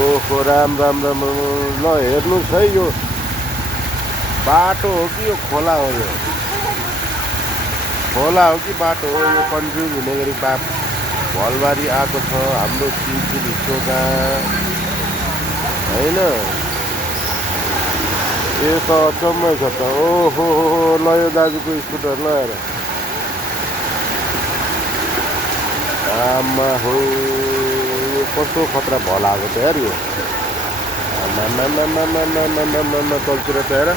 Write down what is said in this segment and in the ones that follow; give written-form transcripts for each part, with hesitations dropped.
ओहो राम राम राम राम। ल हेर्नुहोस् है, यो बाटो हो कि यो खोला हो? यो खोला हो कि बाटो हो? यो कन्फ्युज हुने गरी भलबारी आएको छ हाम्रो सिलसिल हिस्सोका होइन। यो त अचम्मै छ त। ओहो ल यो दाजुको स्कुटर ल हेर। आमा हो, यो कस्तो खतरा भलाएको छ यार यो। आमा चल्तिर त हेर।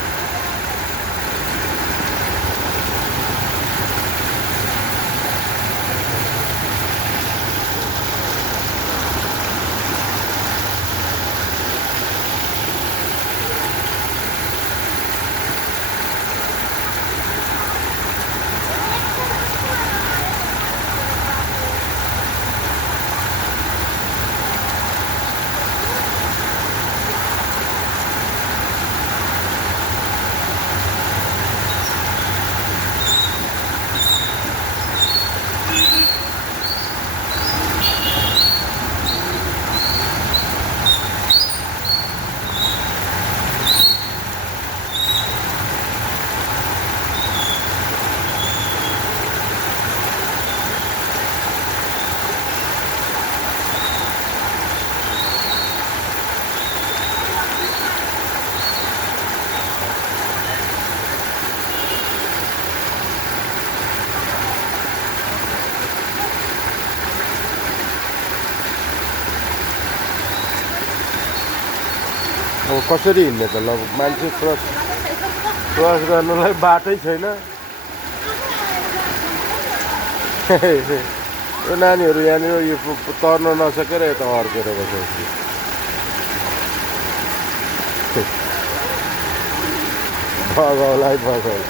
अब कसरी हिँड्ने त? ल मान्छे क्रस गर्नलाई बाटै छैन। यो नानीहरू यहाँनिर यो तर्न नसकेर यता अर्केर बसेको बगाउलाई बगाउ।